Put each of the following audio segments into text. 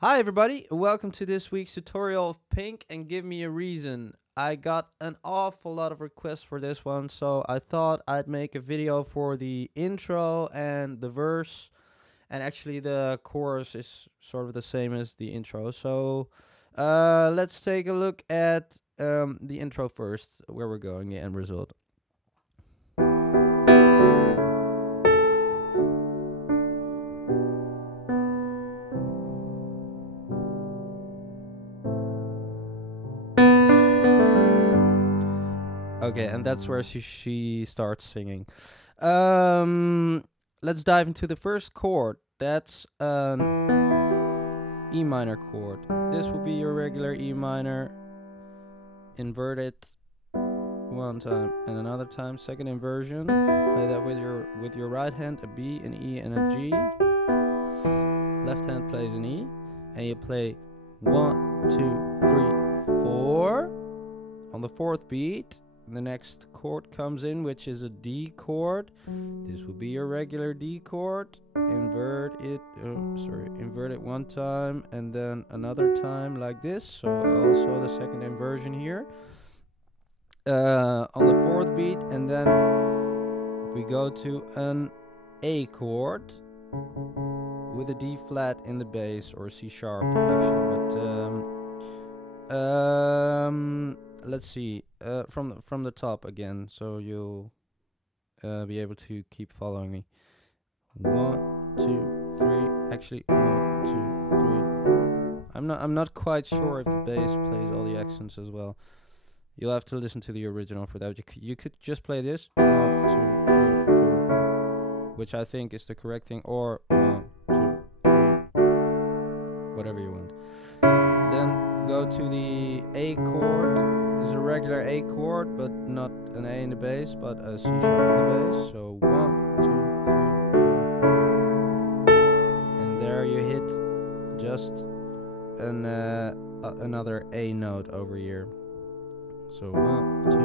Hi everybody, welcome to this week's tutorial of Pink and Give Me a Reason. I got an awful lot of requests for this one, so I thought I'd make a video for the intro and the verse, and actually the chorus is sort of the same as the intro. So let's take a look at the intro first, where we're going, the end result. Okay, and that's where she starts singing. Let's dive into the first chord. That's an E minor chord. This will be your regular E minor. Invert it one time and another time. Second inversion. Play that with your right hand, a B, an E, and a G. Left hand plays an E, and you play 1, 2, 3, 4. On the fourth beat, the next chord comes in, which is a D chord. This will be your regular D chord. Invert it one time and then another time like this. So also the second inversion here. On the fourth beat, and then we go to an A chord with a D flat in the bass, or C sharp actually, but let's see, from the top again, so you'll be able to keep following me. 1, 2, 3. Actually, 1, 2, 3. I'm not quite sure if the bass plays all the accents as well. You'll have to listen to the original for that. You could just play this 1, 2, 3, 4, which I think is the correct thing, or 1, 2, 3, whatever you want. Then go to the A chord. It's a regular A chord, but not an A in the bass, but a C sharp in the bass. So 1, 2, 3, 4, and there you hit just another A note over here. So 1, 2, 3.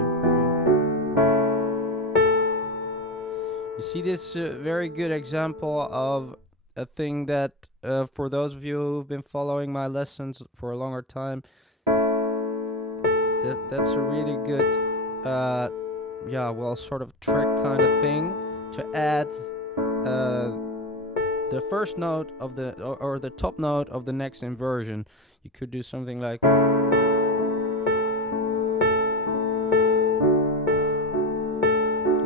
You see this very good example of a thing that, for those of you who've been following my lessons for a longer time, that's a really good, sort of trick kind of thing to add the first note of the or the top note of the next inversion. You could do something like.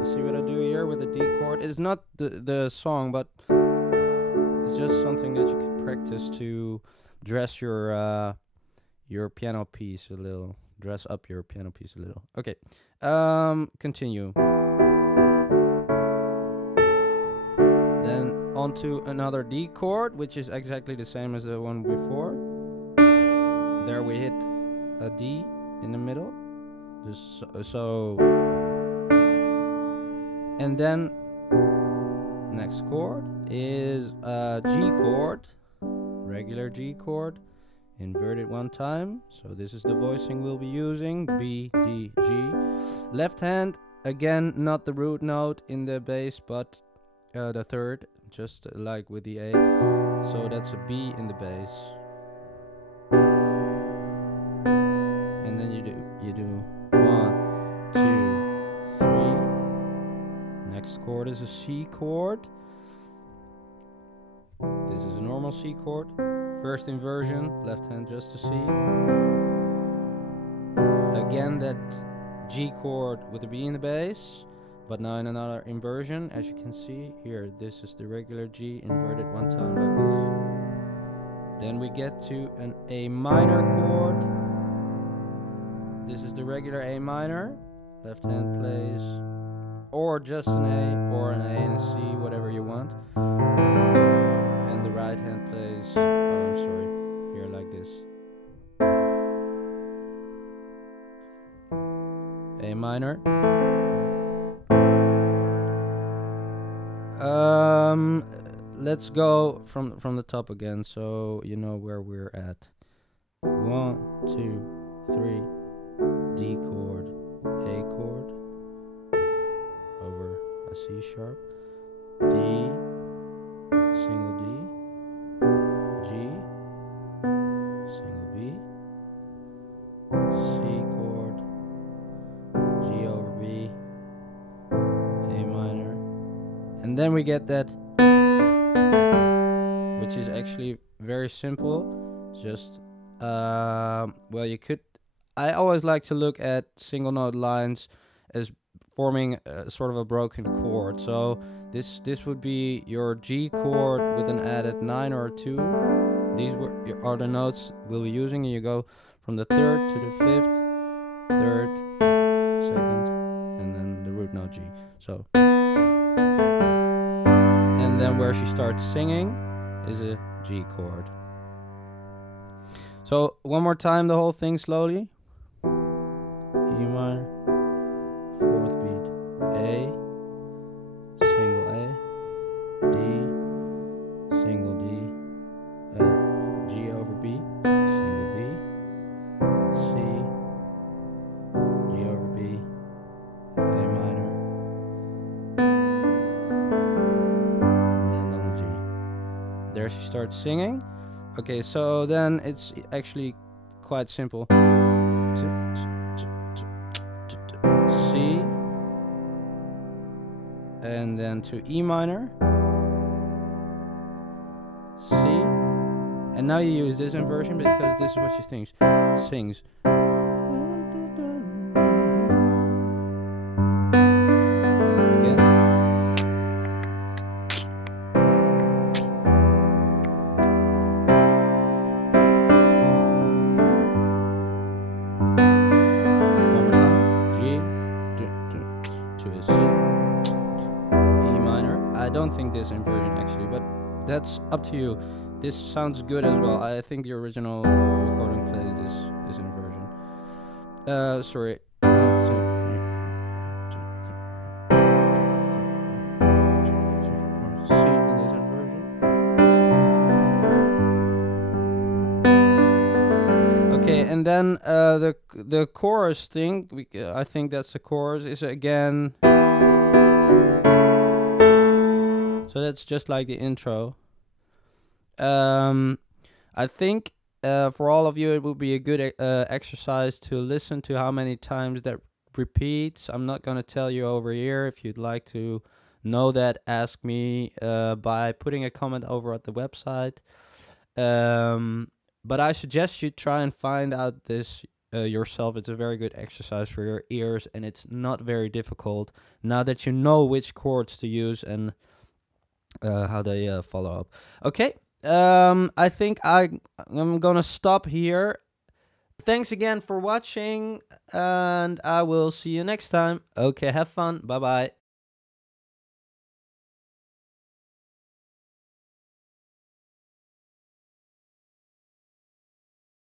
See what I do here with the D chord? It's not the song, but it's just something that you could practice to dress your piano piece a little. Dress up your piano piece a little. Okay. Continue. Then onto another D chord, which is exactly the same as the one before. There we hit a D in the middle. And then next chord is a G chord, regular G chord, invert it one time. So this is the voicing we'll be using, B, D, G. Left hand, again, not the root note in the bass, but the third, just like with the A. So that's a B in the bass. And then you do 1, 2, 3. Next chord is a C chord. This is a normal C chord. First inversion, left hand just a C. Again that G chord with a B in the bass, but now in another inversion. As you can see here, this is the regular G inverted one time like this. Then we get to an A minor chord. This is the regular A minor. Left hand plays or just an A, or an A and a C, whatever you want. And the right hand plays, here like this. A minor. Let's go from the top again, so you know where we're at. 1, 2, 3. D chord, A chord, over a C sharp, D, single D, G, And then we get that, which is actually very simple. Just, well, you could, I always like to look at single note lines as forming sort of a broken chord. So this would be your G chord with an added 9 or 2. These are the notes we'll be using. You go from the 3rd to the 5th, 3rd, 2nd, and then the root note G. So, and then where she starts singing is a G chord. So one more time, the whole thing slowly. E minor, 4th beat, A, single A, D, single D, G over B, single B, C, G over B, A minor, and then on the G. There she starts singing. Okay, so then it's actually quite simple. C, and then to E minor, C, and now you use this inversion because this is what she sings. Again. One more time. G to a C, E minor. I don't think this inversion actually, but that's up to you. This sounds good as well. I think the original recording plays this inversion. Sorry. 1, 2, 3, 4, C in this inversion. Okay, and then the chorus thing. I think that's the chorus. Is again. So that's just like the intro. I think for all of you it would be a good exercise to listen to how many times that repeats. I'm not going to tell you over here. If you'd like to know that, ask me by putting a comment over at the website. But I suggest you try and find out this yourself. It's a very good exercise for your ears, and it's not very difficult now that you know which chords to use and how they follow up. Okay. I think I'm gonna stop here. Thanks again for watching, and I will see you next time. Okay, have fun. Bye bye.